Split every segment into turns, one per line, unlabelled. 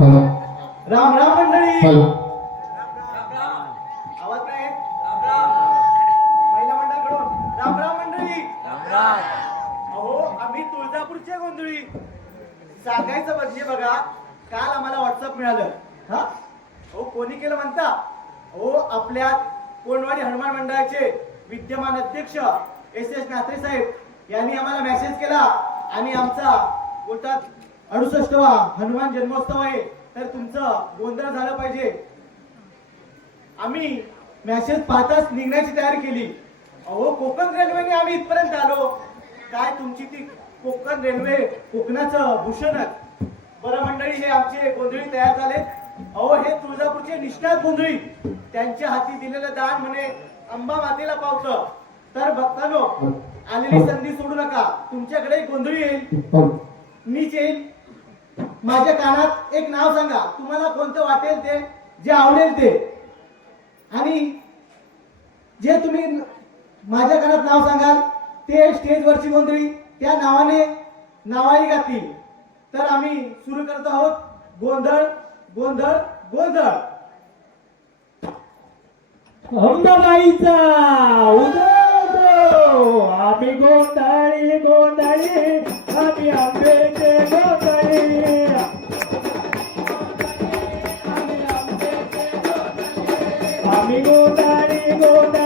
Hello.
Ram Ram मंडळी.
Hello.
आवाज नाही मंडळाकडून. राम राम मंडळी. अहो आम्ही तुळजापूरच्या गोंधळी. सांगायचं म्हणजे बघा काल आम्हाला व्हॉट्सअप मिळालं. हा? अहो कोणी केलं म्हणता? अहो आपल्या कोणवाडी हनुमान मंडळाचे विद्यमान अध्यक्ष एस एस नात्रे साहेब यांनी आम्हाला मेसेज केला आणि आमचा बोलतात अडुसष्टवा हनुमान जन्मोत्सव आहे. तर तुमचं गोंधळ झालं पाहिजे. आम्ही मॅसेज पाहताच निघण्याची तयारी केली. अहो कोकण रेल्वेने आम्ही इथपर्यंत आलो. काय तुमची ती कोकण रेल्वे कोकणाचं भूषणच बरं मंडळी हे आमचे गोंधळी तयार झाले अहो हे तुळजापूरचे निष्णात गोंधळी. त्यांच्या हाती दिलेलं दान म्हणे अंबा मातेला पावतं. तर भक्तानो आलेली संधी सोडू नका. तुमच्याकडे गोंधळी येईल.
हॅलो
मीच येईल. माझ्या कानात एक नाव सांगा. तुम्हाला कोणतं वाटेल ते? जे आवडेल ते. आणि जे तुम्ही माझ्या कानात नाव सांगाल ते स्टेजवरची गोंधळी त्या नावाने नावाने गातील. तर आम्ही सुरू करत आहोत. गोंधळ गोंधळ गोंधळ.
अंबाबाईचा उदो आम्ही गोंधळी गोंधळी. आम्ही आंबेचे गोंधळी. आम्ही गोंधळी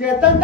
चेतन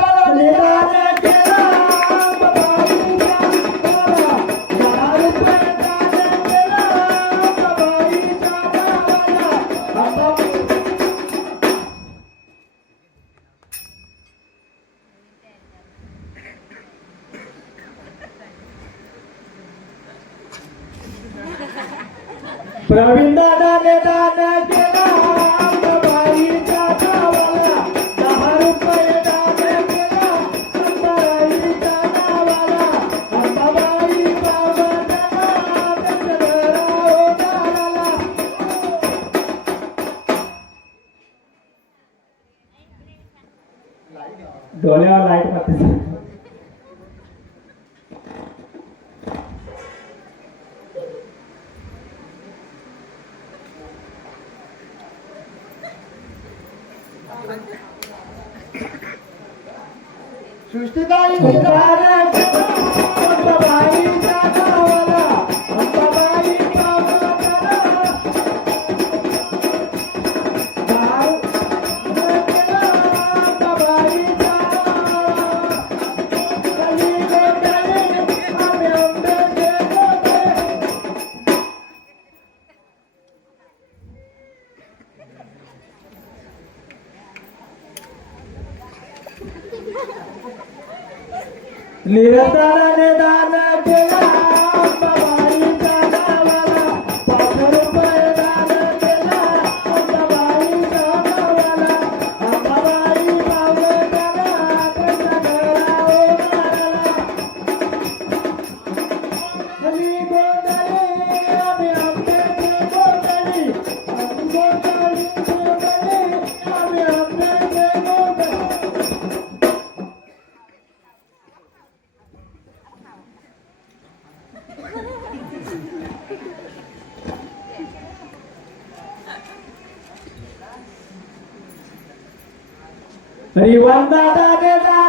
डोळ्यावर लाइट मारते igualdad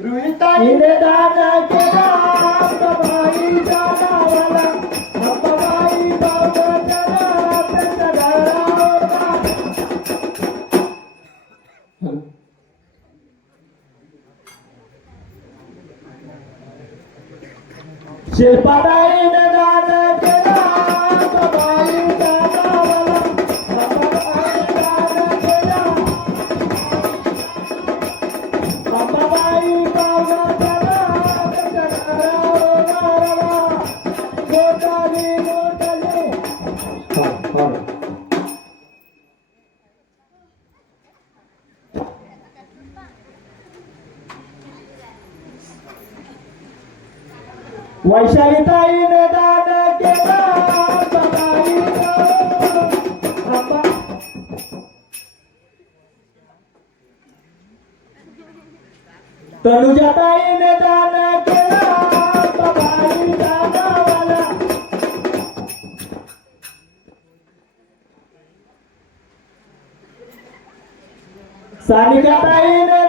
గృహీత वैशालीताईने दान केला. तनुजाताईने दान केला. सानिकाताईने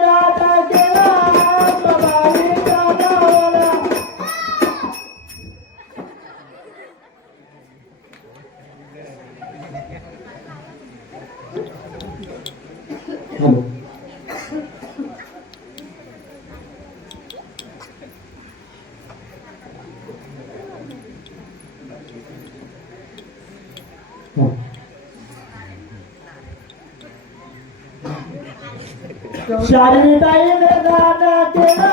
চারি টাইম দাদা কেনা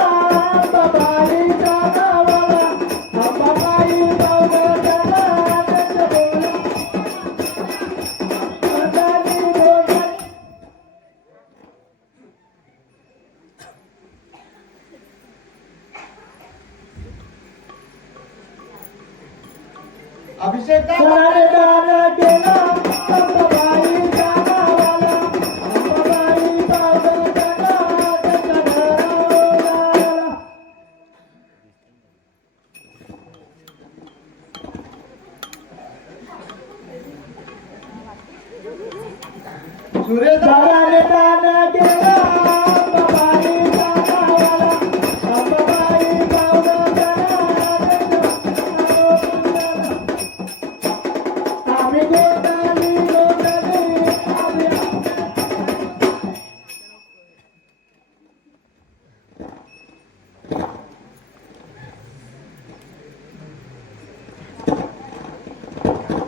বাবা।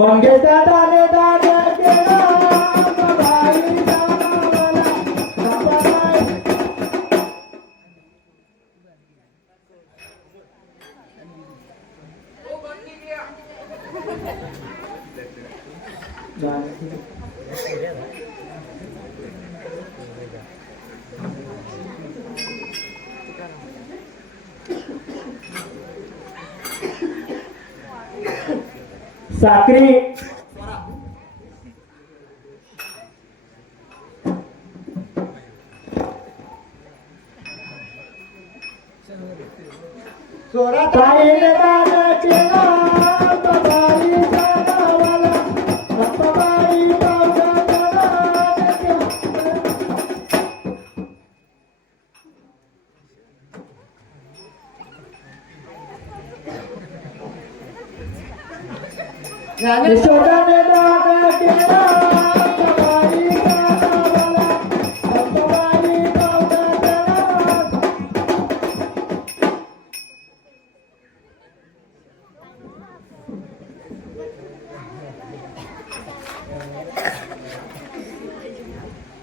Mangesh da da da. Sakri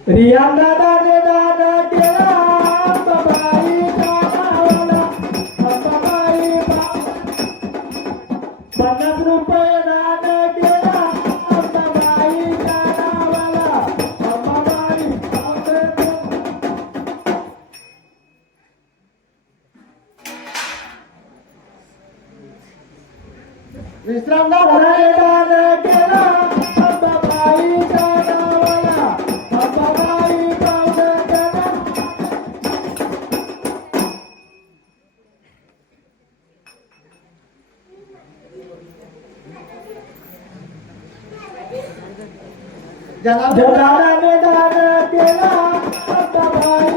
Rian Dada
Dada
जगाने दादा केला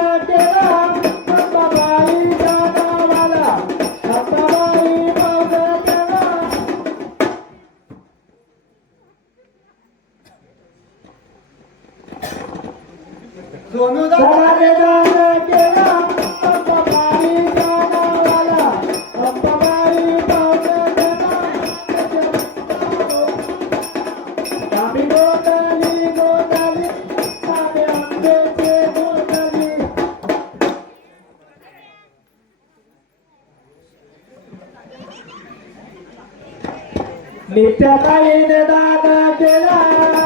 दिट्या
काळीने
दादा केला.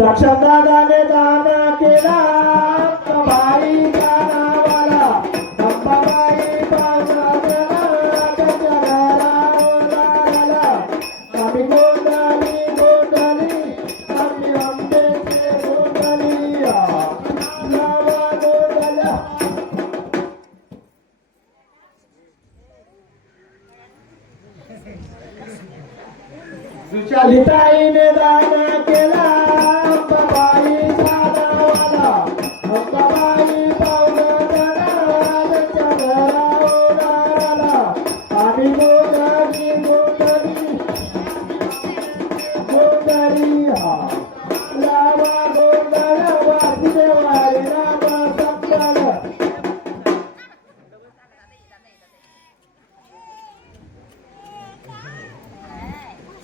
साक्षात दादाने दान केला कमाई दानावाला अंबाबाई आम्ही गोंडाली गोंडाली आम्ही आंबेचे गोंडाली नावा
गोंडाला
सुचालिताईने दान केला.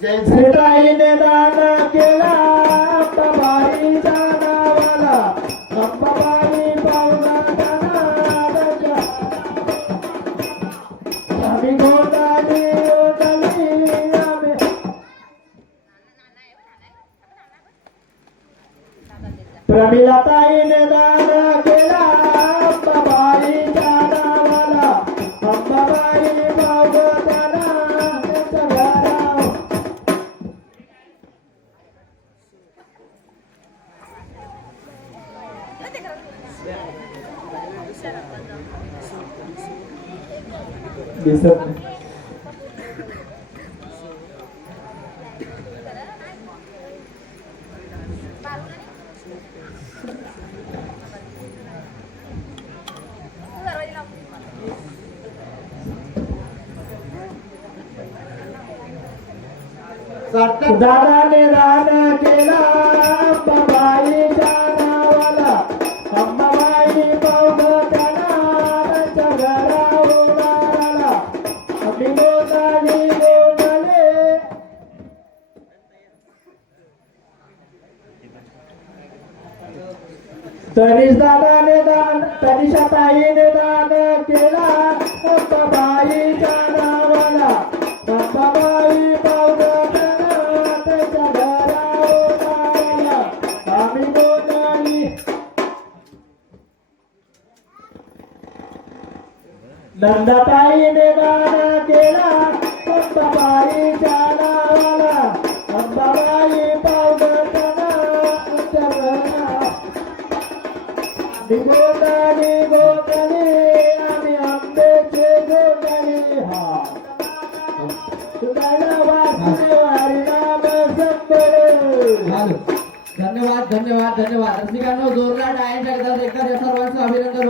जैसे
राईने दान केला बाई दानावाला చేశారు. तरीच दादाने दान तरीच्या ताईने दान केला. अंबाबाईच्या नावाला अंबाबाई पावसाच्या नावाच्या घरावर आला आम्ही गोदाली नंदाताईने गाणं केला. अंबाबाईच्या नावाला अंबाबाई आम्ही गोदाली आम्ही आंब्याचे हा तुला नाम
धन्यवाद धन्यवाद धन्यवाद. रसिकांनो जोरदार टाइम गजरात एकदा सर्वांचं अभिनंदन.